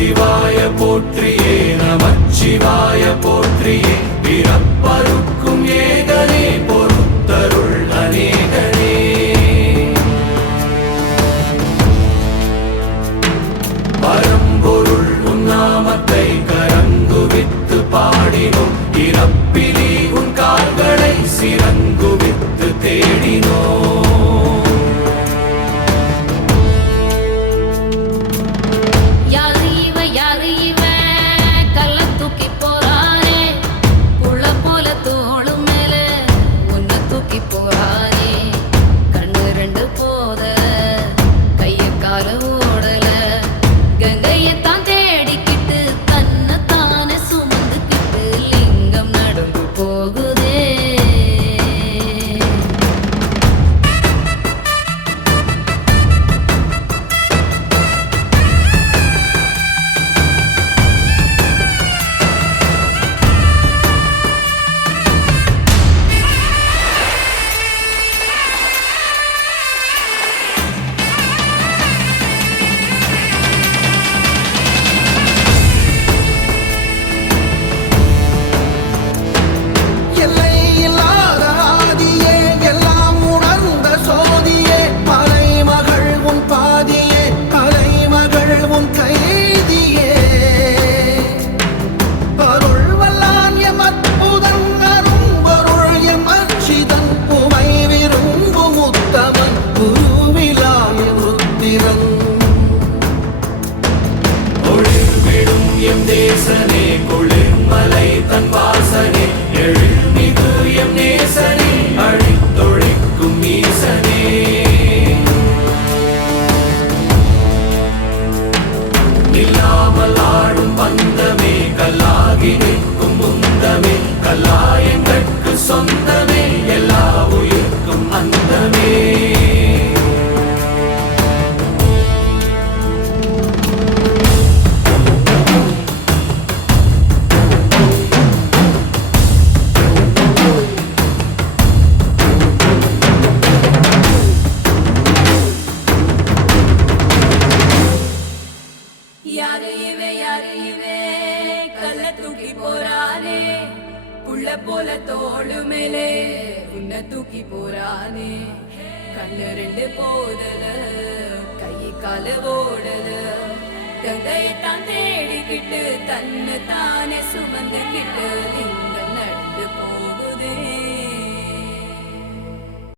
சிவாய போற்றியே நமச்சிவாய போற்றியே பிறப்பருக்கும் ஏகனே பொறுத்தருள் அநேகனே பரம்பொருள் உன்னாமத்தை கரங்குவித்து பாடினோம் இறப்பிலி உன் கால்களை சிறங்குவித்து தேடினோம் தேசனே குளிர்மலை தன் வாசனே எழுமிகு எம் நேசனே அழித்தொழிக்கும் ஈசனே இல்லாமல் ஆடும் பந்தமே கல்லாகி நிற்கும் முந்தமே கல்லாயங்கட்கு சொந்தமே எல்லா உயிர்க்கும் அந்தமே தூக்கி போறானே புள்ள போல தோளு மேலே உன்னை தூக்கி போறானே கண்ணு ரெண்டு போதல கை கால ஓடல கங்கையத்தான் தேடிக்கிட்டு தன்னை தானே சுமந்துக்கிட்டு